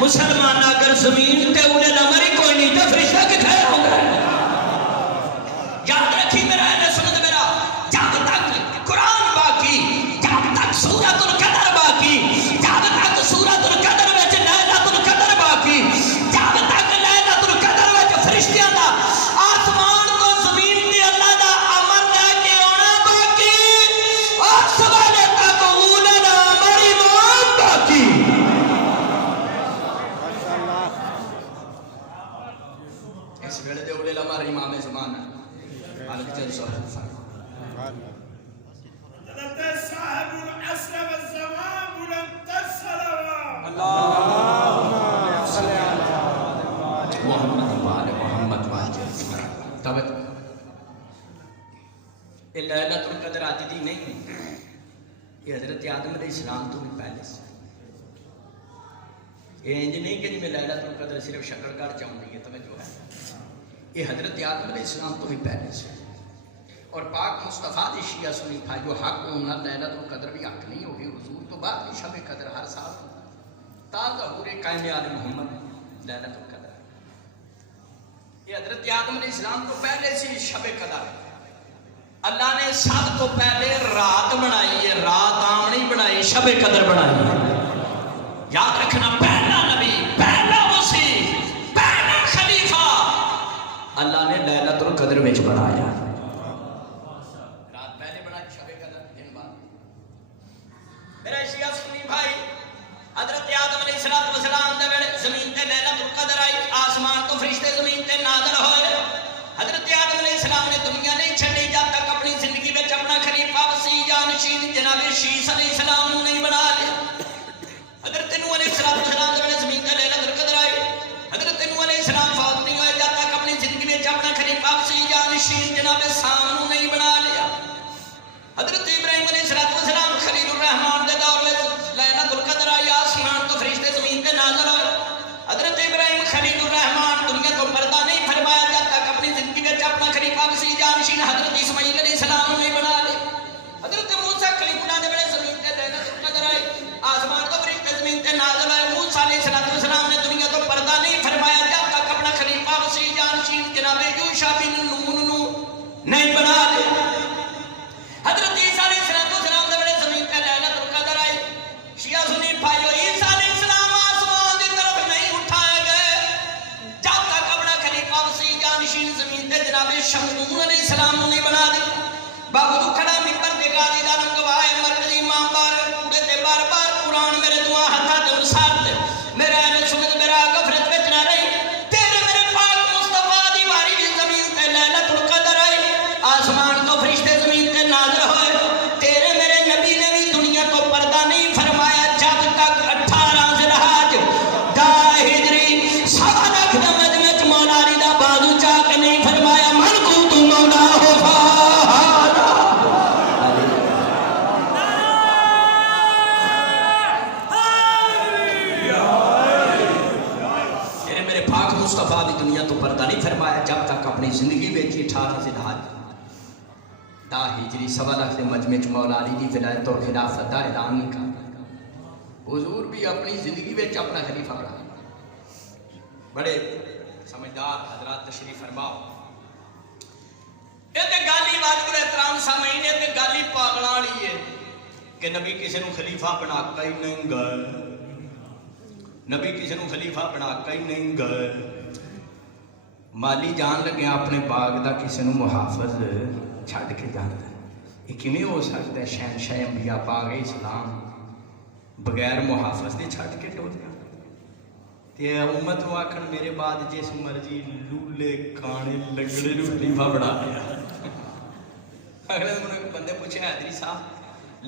مسلمان اگر زمین تے اولے لمری کوئی نہیں تو فرشتہ کتھے ہوں گے؟ یاد رکھی میرا اہل سنت میرا، جب تک قرآن باقی، جب تک سورۃ القدر باقی، جب تک سورۃ القدر وچ لیلۃ القدر باقی، جب تک لیلۃ القدر وچ فرشتیاں دا آسمان تو زمین تے اللہ دا امر لے کے آنا باقی، اس ویلے تک اولے الامر ایمان باقی۔ اس ویلے دے اولے الامر امام زمان ہے حضرت صاحب العصر والزمان بلند الصلوات اللهم صل على محمد وآل محمد تب یہ لیلۃ القدر آتی تھی نہیں، یہ حضرت آدم علیہ السلام تو بھی پہلے سے، یہ انج نہیں کہ جی میں لیلۃ القدر صرف شکل کر چاہوں گی، یہ توجہ ہے، یہ حضرت آدم علیہ السلام تو بھی پہلے سے، اور پاک مصطفیٰ دی شیعہ سنی تھا جو حق ہونا لیلۃ القدر بھی حق نہیں ہوگی، حضور تو بعد میں شب قدر ہر سال تا ظہور قائم آل محمد لیلۃ القدر، یہ حضرت آدم علیہ السلام تو پہلے سے شب قدر، اللہ نے سب تو پہلے رات بنائی ہے، رات آمنی بنائی، شب قدر بنائی ہے، یاد رکھنا پہلا نبی، پہلا مسیح، پہلا خلیفہ اللہ نے لیلۃ القدر وچ بنایا، رات پہلے بنائی، شب قدر دن بعد۔ میرا شیعہ سنی بھائی، حضرت آدم علیہ السلام دے ویلے زمین تے لیلۃ القدر آئی، آسمان تو فرشتے زمین تے نازل ہوئے، حضرت آدم علیہ السلام نے دنیا نہیں چھڈی جب تک اپنی زندگی وچ اپنا خلیفہ وسیع جانشین جناب شیس علیہ السلام نو نہیں بنا لیا، حضرت نوح علیہ السلام دے ویلے زمین تے لیلۃ القدر آئی، حضرت نوح علیہ السلام فوت نہیں ہوئے جب تک اپنی زندگی وچ اپنا خلیفہ وسیع جانشین جناب سام نو نہیں بنا لیا، حضرت ابراہیم علیہ السلام خلیل الرحمان دے دور میں لیلۃ القدر آئی، آسمان تو فرشتے زمین تے نازل ہوئے، حضرت ابراہیم خلیل الرحمان دنیا کو پردہ نہیں فرمایا جب تک اپنی زندگی میں اپنا خلیفہ وسیع جانشین حضرت اسماعیل علیہ السلام نے بنا لے، حضرت موسیٰ کلیم اللہ دے بڑے زمین تے لیلۃ القدر آئی، آسمان تو فرشتے زمین تے نازل ہوئے، موسیٰ علیہ السلام نے دنیا کو پردہ نہیں فرمایا جب تک اپنا خلیفہ وسیع جانشین جناب یوشع بن نون نو نہیں بنا لے، حضرت عیسیٰ علیہ السلام دے بڑے زمین تے لیلۃ القدر آئی، شیعہ سنی بھائیو عیسیٰ علیہ السلام آسمان دی طرف نہیں اٹھائے گئے جب تک اپنا خلیفہ وسیع جانشین زمین تے جناب شمعون علیہ السلام نے بنا دی، بابو تو کھڑا ممبر دے غازی دا نام گواہ مرکزی امام بار کوڑے تے بار بار قرآن میرے دعا ہتھاں تے انسار تے میرا اہل سنت میرا غفلت وچ نہ رہی، تیرے میرے پاک مصطفیٰ دی واری دی زمین تے لیلۃ القدر آئی، آسمان تو فرشتے زمین تے نازل ہوئے، تیرے میرے نبی نے بھی دنیا کو پردہ نہیں فرمایا جب تک 18 ذوالحج دا ہجری سوا لاکھ دا مجمع چ مولا علی دا بازو چا کے نہیں فرمایا من کو تو مولا ہو تیرے میرے پاک مصطفیٰ دی دنیا تو پردہ نہیں فرمایا جب تک اپنی زندگی وچ 18 ذوالحج دا ہجری سوا لاکھ دے مجمع چ مولا علی دی ولایت اور خلافت دا اعلان نہیں کرتا، حضور بھی اپنی زندگی وچ اپنا خلیفہ بنا، بڑے سمجھدار حضرات تشریف فرماؤ، یہ تے گالی واجب احترام سامعین، یہ تے گالی پاگلاں والی ہے کہ نبی کسی نو خلیفہ بنا کے ہی نہیں گئے، نبی کسی نو خلیفہ بنا کے ہی نہیں گئے، مالی جان لگے اپنے باغ دا کسی نو محافظ چھڈ کے جانا، یہ کیویں ہو سکتا ہے؟ شہنشاہ انبیاء پاک اسلام بغیر محافظ دے چھڈ کے ٹر جانا، تے امت نو آکھن میرے بعد جس مرضی لولے کانے لنگڑے نو خلیفہ بنا لیا۔ اگلے دن بندے پوچھے حیدری صاحب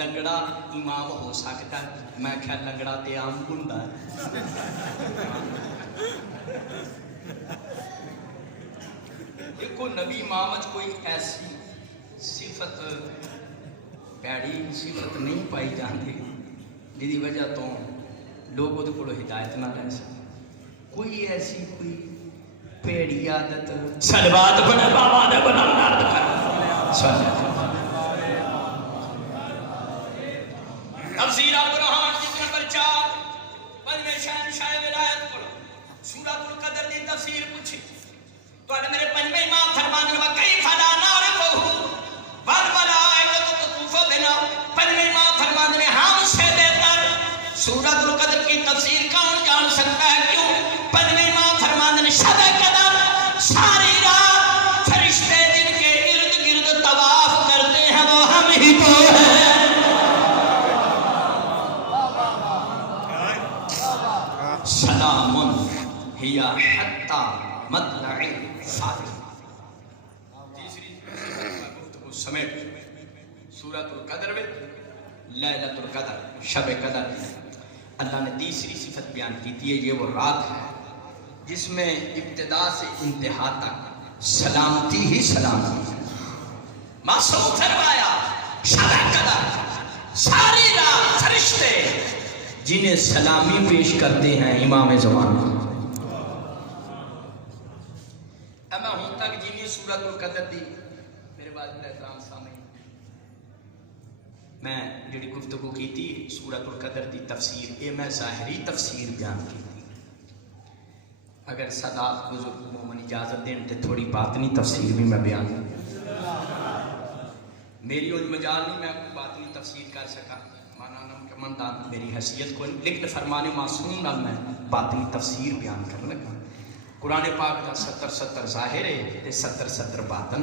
لنگڑا امام ہو سکتا ہے؟ میں کہا لنگڑا تے عام ہوندا ہے، دیکھو نبی امامت کوئی ایسی صفت پیڑی صفت نہیں پائی جاندی جی وجہ تو لوگ وہ کو ہدایت نہ لے سکتے، کوئی ایسی کوئی پیڑی عادت سلوات بنا بابا نے بنا نارد کر تفسیر عبدالرحمن جتنے پر 4 پنجویں شہنشاہ ولایت سورۃ القدر دی تفسیر پوچھی تو میرے پنجویں امام فرماتے ہیں کئی فلا نعرفہ والملائکۃ تطوف بنا. پنجویں امام فرماتے ہیں ہم سے بہتر سورۃ القدر کی تفسیر کون جان سکتا ہے؟ کیوں؟ پنجویں امام فرماتے ہیں شب قدر ساری رات فرشتے جن کے ارد گرد طواف کرتے ہیں وہ ہم ہی تو ہیں. سلام ہی حتی مطلع الفجر. تیسری گفتگو سمیٹ سورۃ القدر میں لیلۃ القدر شب قدر اللہ نے تیسری صفت بیان کی تھی. یہ وہ رات ہے جس میں ابتدا سے انتہا تک سلامتی ہی سلامتی ہے. معصوم فرمایا شب قدر ساری رات فرشتے جنہیں سلامی پیش کرتے ہیں امام زمان. اب میں ہوں تک جنہیں سورۃ القدر دی میرے بعد احترام سامنے میں جڑی گفتگو کی تھی سورۃ القدر دی تفسیر یہ میں ظاہری تفسیر بیان کی تھی. اگر سادات بزرگ مومن اجازت دیں تو تھوڑی باطنی تفسیر بھی میں بیان کی. میری ان مجال نہیں میں باطنی تفسیر کر سکا مانانم کے مندان میری حیثیت کو لیکن فرمان معصوم نال میں باطنی تفسیر بیان کر لگا. قرآن پاک کا 70 ظاہر ہے تے 70 باطن.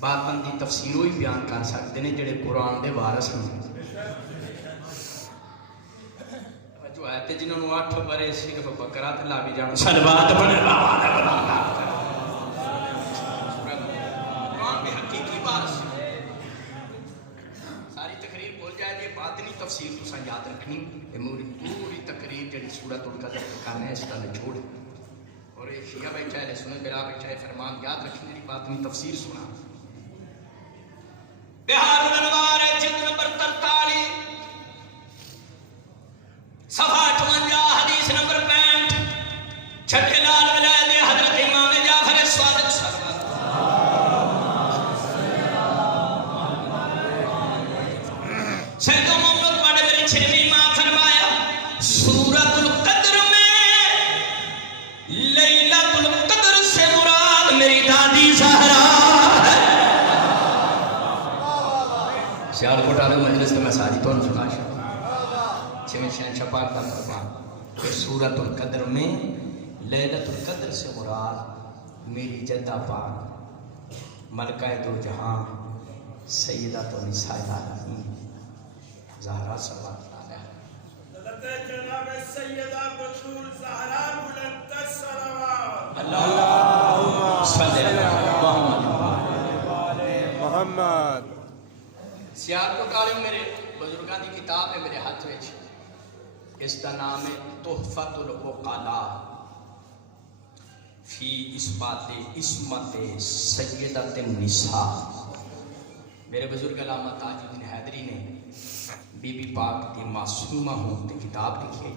باطن دی تفسیر ہوئی بیان کر سکتے ہیں جڑے قرآن دے وارث ہیں. جو آئے تے جنہوں نے 8 برے صرف بکرات لا بھی جانو سلوات بنے قرآن میں حقیقی وارث ساری تقریر بول جائے یہ باطنی تفسیر تو یاد رکھنی. پوری تقریر جڑی سورۃ القدر کرنا ہے اس طرح چھوڑ اور یہ شیعہ بیٹھا ہے سنن برا بیٹھا ہے فرمان یاد رکھنے کی باطنی تفسیر سنا. بہار الانوار جلد نمبر 43 صفحہ 58 حدیث نمبر 65 چھٹے لال ولاد حضرت امام جعفر الصادق سیدو محمد واڑے میرے چھویں امام فرمایا سورۃ القدر میں لیلۃ القدر سے مراد میری دادی زہرا ہے. سیال کوٹا میں مجلس میں ساری تو سنا چھویں شہنشاہ پاک کا فرمان کہ سورۃ القدر میں لیلۃ القدر سے مراد میری جدہ پاک ملکہ دو جہاں سیدہ تو نساء العالمین زہرا صلی اللہ علیہ حضرت جناب سیدہ بطول زہرا بلند الصلوات. اللہم صلی اللہ محمد. سیال کو کالے میرے بزرگاں دی کتاب ہے میرے ہاتھ وچ. اس کا نام ہے تحفۃ العقلاء فی اثبات عصمت سیدۃ النساء. میرے بزرگ علامہ تاج الدین حیدری نے بی بی پاک دی معصومہ ہون تے کتاب لکھی.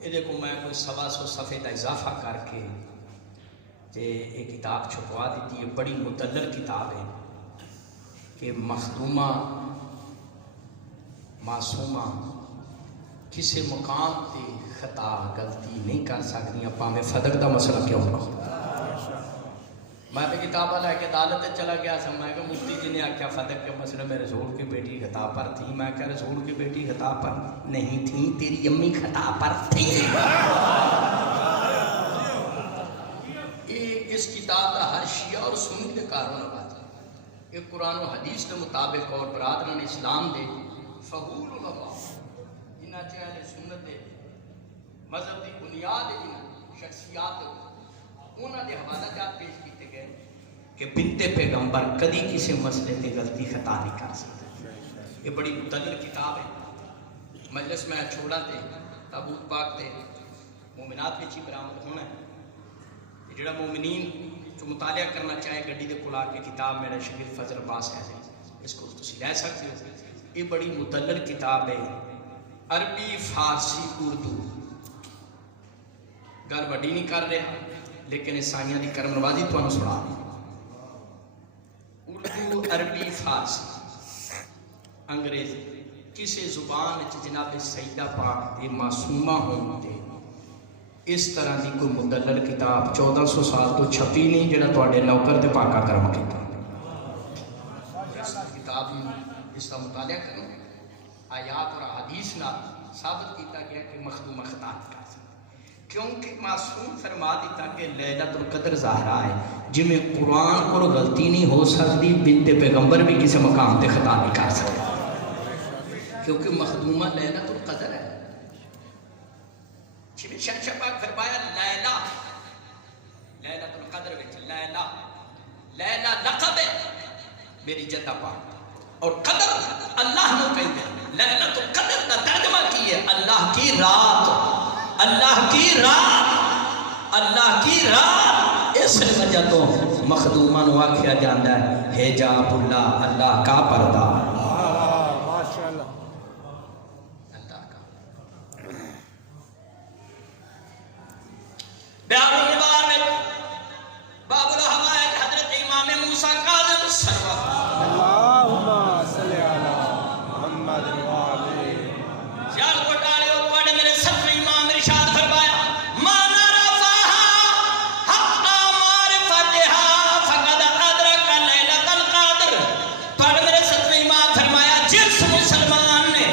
یہ دیکھو میں کوئی 125 صفحے کا اضافہ کر کے تے یہ کتاب چھپوا دیتی ہے. بڑی مدلل کتاب ہے کہ مخدومہ معصومہ کسی مقام تے خطا غلطی نہیں کر سکتی پاویں فدق دا مسئلہ کیوں نہ. میں تو کتابہ لے کے عدالت چلا گیا سا. میں کہ مفتی جی نے آکھیا فدق کے مسئلے میں رسول کی بیٹی خطا پر تھی. میں کہ رسول کی بیٹی خطا پر نہیں تھی تیری امی خطا پر تھی. اس کتاب کا ہر شیعہ اور سنی کے کارون بات ہے. یہ قرآن و حدیث کے مطابق اور برادران اسلام دے فہول علماء جنہ چاہے سنت دے مذہب دی بنیاد جنہ شخصیات انہوں نے حوالہ جات پیش کیتے گئے کہ بنت پیغمبر کدی کسی مسئلے تے غلطی خطا نہیں کر سکتے. یہ بڑی مدلل کتاب ہے. مجلس میں چھوڑا تے تابوت پاک تے مومنات میں چی برآمد ہونا ہے. جڑا مومنین جو مطالعہ کرنا چاہے گڈی دے کھلا کے کتاب میرا شگرد فضل عباس ہے اس کو تسی لے سکتے ہو. یہ بڑی مدلل کتاب ہے. عربی فارسی اردو گل بڑی نہیں کر رہا لیکن عیسائیاں دی کرم نوازی تو سنا. اردو عربی فارسی انگریزی کسی زبان جناب سیدہ پاک دی معصومہ ہون تے اس طرح کی کوئی مدلل کتاب 1400 سال تو چھپی نہیں جڑا تواڈے لوکر تے پاکا کرم کیتا کتاب اس کا مطالعہ کرو آیات اور حدیث نال ثابت کیتا گیا کہ مخدوم خطا نہیں کر سکتا کیونکہ معصوم فرما دیتا کہ لیلۃ القدر ظاہرہ ہے جی میں قرآن کو غلطی نہیں ہو سکتی بنت پیغمبر بھی کسی مقام تے خطا نہیں کر سکتا کیونکہ مخدومہ لیلۃ القدر ہے جی شہنشاہ پاک فرمایا لیلہ لیلۃ القدر وچ لیلہ لیلہ لقب ہے میری جدہ پاک اور قدر اللہ نے کہتے ہیں لیلۃ القدر کا ترجمہ کی ہے اللہ کی رات اللہ کی رات اللہ کی رات اس وجہ تو مخدومہ نو آکھیا جاندا ہے حجاب اللہ اللہ کا پردہ ماشاءاللہ اللہ کا بیارہویں بار میں باب الحمایت حضرت امام موسیٰ کاظم سرور اللہم صلی علی محمد وآلہ خیال کو ڈالے ہو پڑھے میرے سفر امام ارشاد فرمایا مانا رفاہا حقا معرفتہا فقد ادرک لیلۃ القدر پڑھ میرے سفر امام فرمایا جس مسلمان نے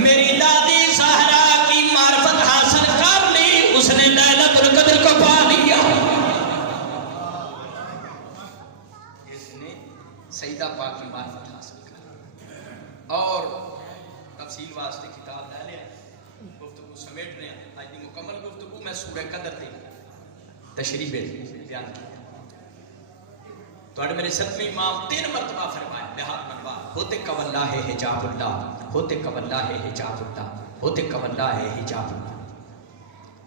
میری دادی زہرا کی معرفت حاصل کر لی اس نے لیلۃ القدر کو پا لیا اس نے سیدہ پاک کی معرفت حاصل کر لی اور تفصیل واسطے کتاب لے لیا گفتگو سمیٹ رہے ہیں آج کی مکمل گفتگو میں سورہ قدر تے تشریح بیان کی تو میرے ستویں امام 3 مرتبہ فرمایا بہت مرتبہ ہوتے کولہ ہے حجاب اللہ ہوتے کولہ ہے حجاب اللہ ہوتے کولہ ہے حجاب اللہ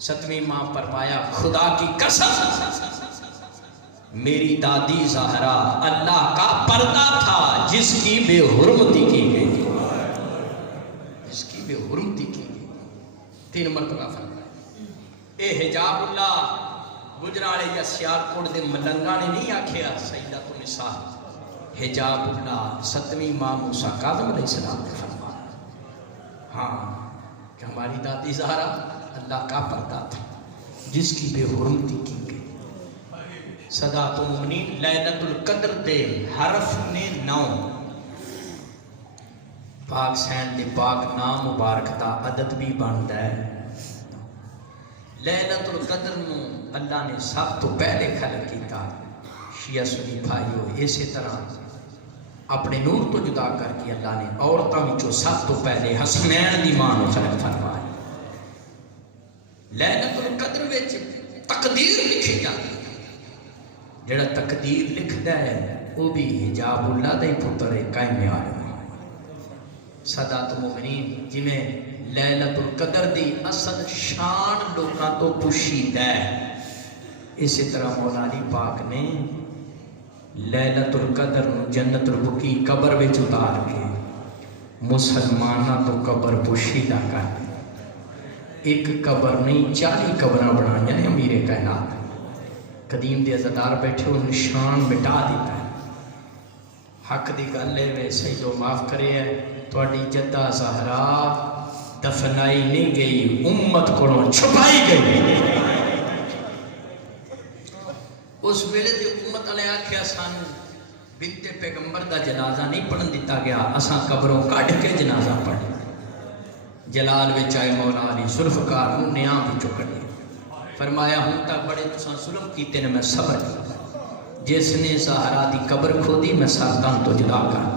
ستویں امام فرمایا خدا کی قسم میری دادی زہرا اللہ کا پردہ تھا جس کی بے حرمتی کی گئی جس کی بے حرمتی کی گئی 3 مرتبہ فرمایا اے حجاب اللہ گجرالے یا سیالکوٹ دے ملنگا نے نہیں آکھیا سیدہ النساء حجاب اللہ 7ویں امام موسیٰ کاظم علیہ السلام نے فرمایا ہاں کہ ہماری دادی زہرا اللہ کا پردہ تھا جس کی بے حرمتی کی گئی صدات المؤمنین لیلۃ القدر دے حرف نے 9 پاک سین دے پاک نام مبارک دا عدد بھی بنتا ہے لیلۃ القدر نو اللہ نے سب تو پہلے خلق کیتا شیعہ سنی بھائیو اسی طرح اپنے نور تو جدا کر کے اللہ نے عورتاں وچوں سب تو پہلے حسنین دی ماں نو خلق فرمایا لیلۃ القدر وچ تقدیر لکھی جاتی جڑا تقدیر لکھدا ہے وہ بھی حجاب اللہ دا ہی پتر ہے قائم عالم سادات مومنین جی میں لیلۃ القدر دی اصل شان لوگاں تو پوشیدہ ہے اسی طرح مولا علی پاک نے لیلۃ القدر جنت البقیع قبر وچ اتار کے مسلماناں تو قبر پوشیدہ کر ایک قبر نہیں 40 قبراں بنائیاں نے امیر کائنات قدیم دے عزادار بیٹھے وہ نشان مٹا دیتا ہے حق دی گل ہے ویسے جو معاف کرے ہے تواڈی جدہ زہرا دفنائی نہیں گئی امت کو چھپائی گئی اس ویلے دی امت والے آکھیا سانو بنت پیغمبر دا جنازہ نہیں پڑھن دیتا گیا اساں قبروں کڈ کے جنازہ پڑھ جلال وچ آئے مولا علی ذوالفقار نوں نیام وچوں کڈے فرمایا ہوں تک بڑے تساں ظلم کیتے نے میں صبر کیتا جس نے زہرا دی قبر کھودی میں سرطان تو جدا کر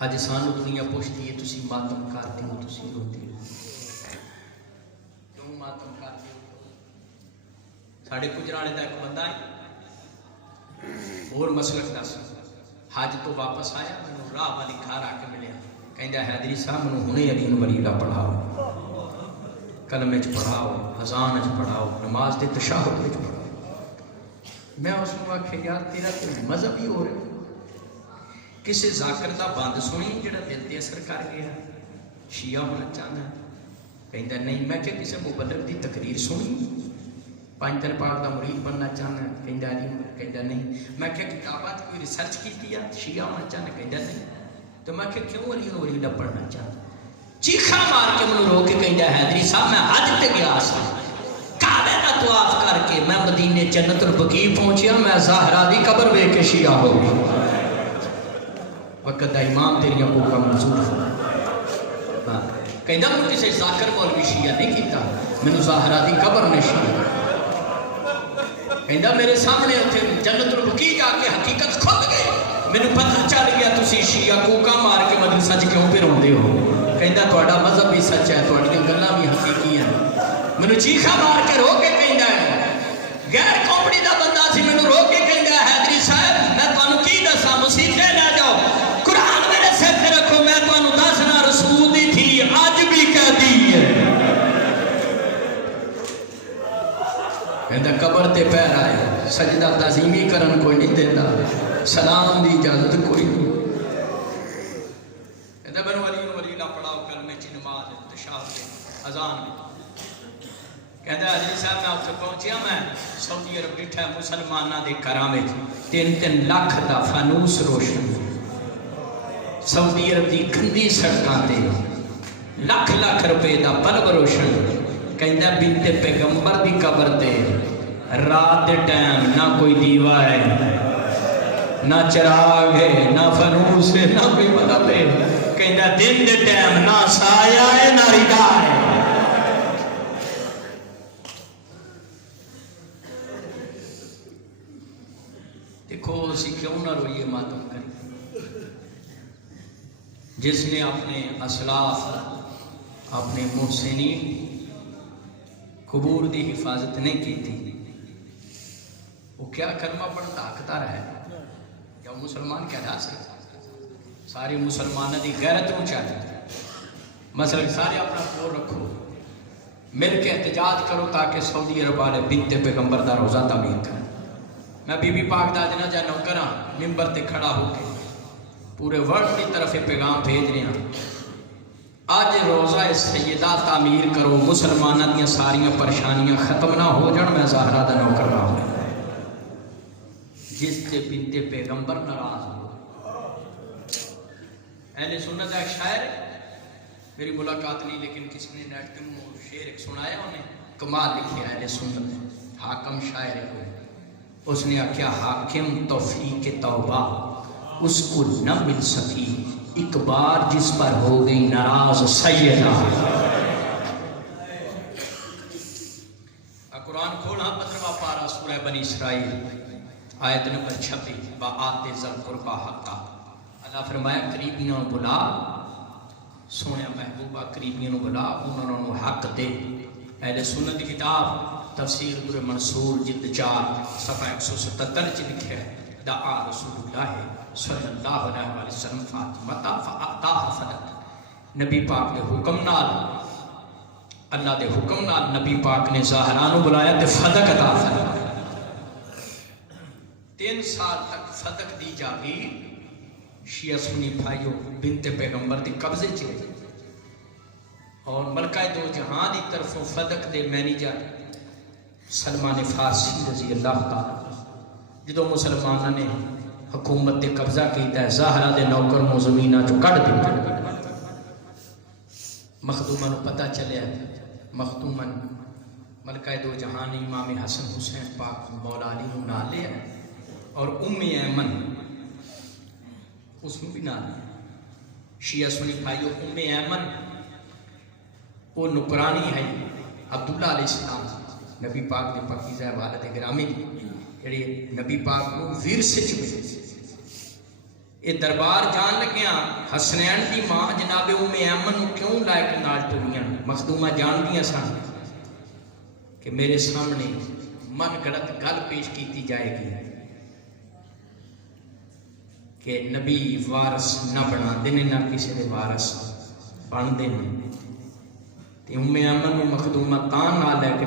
اج سانو دنیا پوچھتی ہے تسی ماتم کرتے ہو تسی روتے ہو کیوں ماتم کرتے ہو ساڑھے گجرالے دا ایک بندہ ہے اور مسلک دس حج تو واپس آیا میں راہ والی گھر آ کے ملیا کہندا حیدری صاحب میں ہنے علی ولیلہ پڑھاؤ کلمے چ پڑھاؤ اذان چ پڑھاؤ نماز دے تشہد وچ پڑھاؤ میں اس کو آکھیا یار تیرا تو مذہب ہی ہو رہا کسی ذاکر دا بند سنی جڑا دل تے اثر کر گیا شیعہ ہونا چاہنا کہندا نہیں میں کہ کسی مبلغ دی تقریر سنی 5 دن پاک دا مرید بننا چاہنا کہندا نہیں میں کہ کتابات کوئی ریسرچ کی شیعہ ہونا چاہنا کہندا نہیں تو میں کہ کیوں علی ولیلہ پڑھنا چاہتا چیخا مار کے منو رو کے کہندا حیدری صاحب میں حج تے گیا سا کعبے کا طواف کر کے میں مدینے جنت البقیع پہنچیا میں زہرا دی قبر ویکھ کے شیعہ ہو گیا وقت دا امام تیریاں کو کا منظور ہو کہندا میں کسی ذاکر مولوی شیعہ نہیں کیتا مینوں زہرا دی قبر نے شیعہ کہندا میرے سامنے اتھے جنت البقیع جا کے حقیقت کھل گئی مینوں پتہ چل گیا تسی شیعہ کوکا مار کے مدرسہ چ کیوں پہ روندے ہو کہندا تہاڈا مذہب بھی سچ ہے تہاڈیاں گلاں بھی حقیقی ہیں مینوں چیخا مار کے رو کے کہندا ہے غیر کمپنی دا بندہ سی مینوں رو کے کہندا ہے حیدری صاحب میں تانوں کی دساں مسیطے لے جاؤ قرآن میرے سر تے رکھو میں تانوں دسنا رسول دی تھی اج بھی کہہ دی ہے کہندا قبر تے پیر آئے سجدہ تعظیمی کرن کوئی نہیں دیندا سلام دی اجازت کوئی نہیں کہندا بنو ولی نہ پڑھاؤ کلمے چ نماز تشہد اذان کہندا حضرت صاحب میں اتھے پہنچیا میں سعودی عرب بیٹھا مسلماناں دے گھراں وچ 3 لاکھ دا فانوس روشن سعودی عرب دی گندی سڑکاں تے لاکھ روپے دا بلب روشن کہندا بنت پیغمبر دی قبر تے رات دے ٹائم نہ کوئی دیوا ہے نہ چراغ ہے نہ فانوس ہے نہ کوئی بلب ہے کہندا دن دے ٹائم نہ سایہ ہے نہ ردا ہے دیکھو اسی کیوں نہ روئیے ماتم کری جس نے اپنے اسلاف اپنے محسنین قبور دی حفاظت نہیں کی تھی وہ کیا کلمہ پڑھتا حقدار ہے یا مسلمان کیا جا سکتا ساری مسلمانہ دی غیرت نو چاہتے مثلا سارے اپنا پور رکھو مل کے احتجاج کرو تاکہ سعودی عرب والے بنت پیغمبر دا روزہ تعمیر کریں میں بی بی پاک دا جنا جا نوکراں منبر تے کھڑا ہو کے پورے ورلڈ کی طرف پیغام بھیج رہے ہیں آج روزہ سیدہ تعمیر کرو مسلمانہ دیا ساریاں پریشانیاں ختم نہ ہو جان میں زہرا دا نوکر نہ ہوں جس سے بنت پیغمبر ناراض ہو اہل سنت ایک شاعر میری ملاقات نہیں لیکن کسی نے نیٹ پہ شعر ایک سنایا انہیں کمال لکھے اہل سنت حاکم شاعر کو اس نے کیا حاکم توفیق توبہ اس کو نہ مل سکی ایک بار جس پر ہو گئی ناراض سیدہ قرآن کھولا 15واں پارہ سورہ بنی اسرائیل آیت نمبر 26 وآت ذی القربی حقہ اللہ فرمایا قریبیوں بلا سونے محبوبہ قریبیوں بلا انہوں نے حق دے اہل سنت کی کتاب تفسیر در منصور جلد 4 صفحہ 177 چ لکھا ہے دعا رسول اللہ صلی اللہ علیہ وسلم فاطمہ فاعطاها فدق نبی پاک نے حکم نال اللہ دے حکم نال نبی پاک نے زہرا نو بلایا تے فدق عطا فرمایا 3 سال تک فدق دی جاگی شیعہ سنی بھائیوں بنت پیغمبر دی قبضے چ اور ملکہ دو جہاں دی طرفوں فدق دے مینیجر سلمان فارسی رضی اللہ تعالی جدو مسلمانوں نے حکومت دے قبضہ کیتا ہے زہرا دے نوکر نو زمیناں چوں کڈ دتا مخدوماں نو پتہ چلیا مخدوماں ملکہ دو جہان امام حسن حسین پاک مولا علی نو نال لیا اور ایمن اس میں بھی نال شیعہ سنی بھائیو ایمن وہ نکرانی ہے عبداللہ علیہ السلام نبی پاک نے پاکیزہ والد گرامی دی جڑی نبی پاک کو ورثے چ ملے یہ دربار جان لگیا حسنین دی ماں جناب ایمن کیوں لائے کے نال ٹریاں مخدومہ جان دیاں سن کہ میرے سامنے من گڑت گل پیش کیتی جائے گی کہ نبی وارث نہ بنا دینے نہ کسی نے وارث بن دینے تے ایمن مخدومہ تاں نہ لے کے